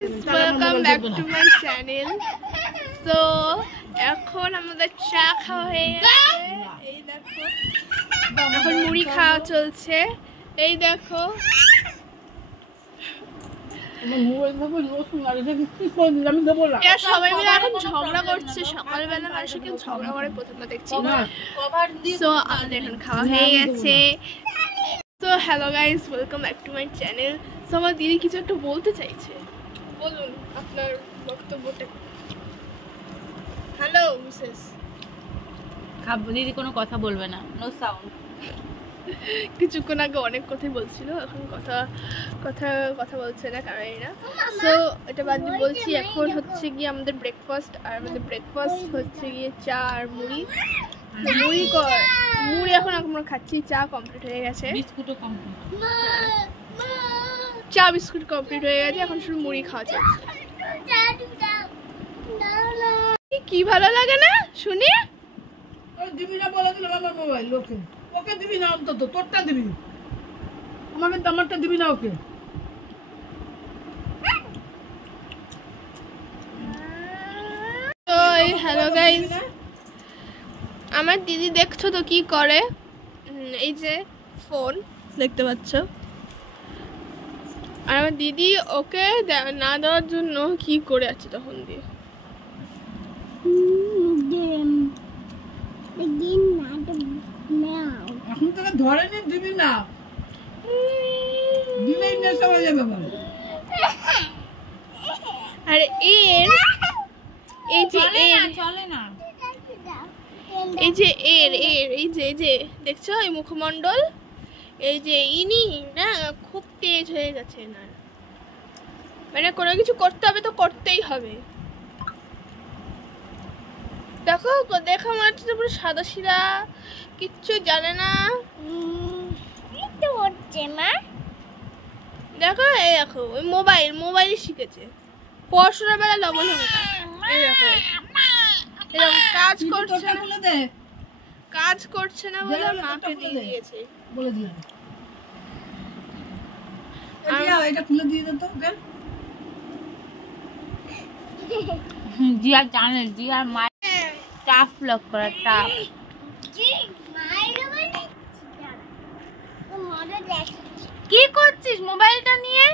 Welcome back to my channel. So এখন আমাদের চা খাওয়া হয়ে গেছে। এই দেখো এখন মুড়ি খাওয়া চলছে। এই দেখো সবাই মিলে এখন ঝগড়া করছে। সকালবেলা মানুষ কেউ ঝগড়া করে প্রথমে দেখছি। সো আমাদের এখন খাওয়া হয়ে গেছে। So hello guys, welcome back to my channel. So আমার দিদি কিছু একটা বলতে চাইছে, বলুন আপনার বক্তব্যটা। Hello Mrs. দিদি কোনো কথা বলবে না, নো সাউন্ড। কিছুক্ষণ আগে অনেক কথাই বলছিল, এখন কথা বলছে না, কারণ না। সো এটা বাদ দিয়ে বলছি, এখন হচ্ছে গিয়ে আমাদের ব্রেকফাস্ট, আর আমাদের ব্রেকফাস্ট হচ্ছে গিয়ে চা আর মুড়ি। মুড়ি এখন আমরা খাচ্ছি, চা কমপ্লিট হয়ে গেছে, বিস্কুটও কমপ্লিট। চা বিস্কুট কমপ্লিট হয়ে গেছে, এখন শুধু মুড়ি খাওয়া চলছে। কি ভালো লাগে না শুনি? দিবি না বলে দিলাম আমার মোবাইল। ওকে দিবি না, অন্তত তোরটা দিবি, আমারটা দিবি না ওকে। হ্যালো গাইস, আমার দিদি দেখছো তো কি করে, এই যে ফোন দেখতে পাচ্ছ। আর আমার দিদি ওকে না দেওয়ার জন্য কি করে আছে তখন দিয়ে। এখন তোকে ধরে নি, দিবি না, দিলেই নেশা হয়ে যাবে বলে। আর এই যে চলে না, এই যে দেখছো এই মুখমণ্ডল, এই যে ইনি না খুব তেজ হয়ে গেছে না, মানে কোনো কিছু করতে হবে তো করতেই হবে। দেখো মনে হচ্ছে পুরো সাদা সিধা, কিচ্ছু জানে না। দেখো এই দেখো ওই মোবাইল শিখেছে, পড়াশোনার বেলা লবণ লঙ্কা। এই দেখো এরকম কাজ করছে না বলে মাকে দিয়ে দিয়েছে, বলে দিলাম এটা খুলে দিয়ে দে তো। জিয়া জানে, জিয়ার মায়ের টাফ লক করা, টাফ। কি করছিস মোবাইলটা নিয়ে?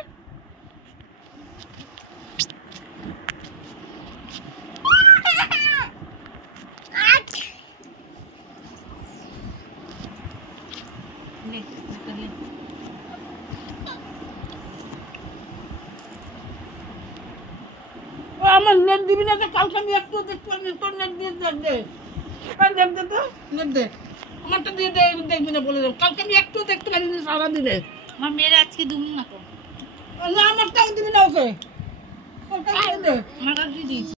আমার নেট দিবি না তো, কালকে আমি একটু দেখতে পারি, তোর নেট দিয়ে দে, নেট দে তো, নেট দে, আমারটা দিয়ে দে, দেখবি না বলে দেব। কালকে আমি একটু দেখতে পারি না সারাদিনে। আমার মেয়েরা আজকে দুমু না তো, না আমারটাও দিবি না ওকে, আমার কাছে দিয়েছি।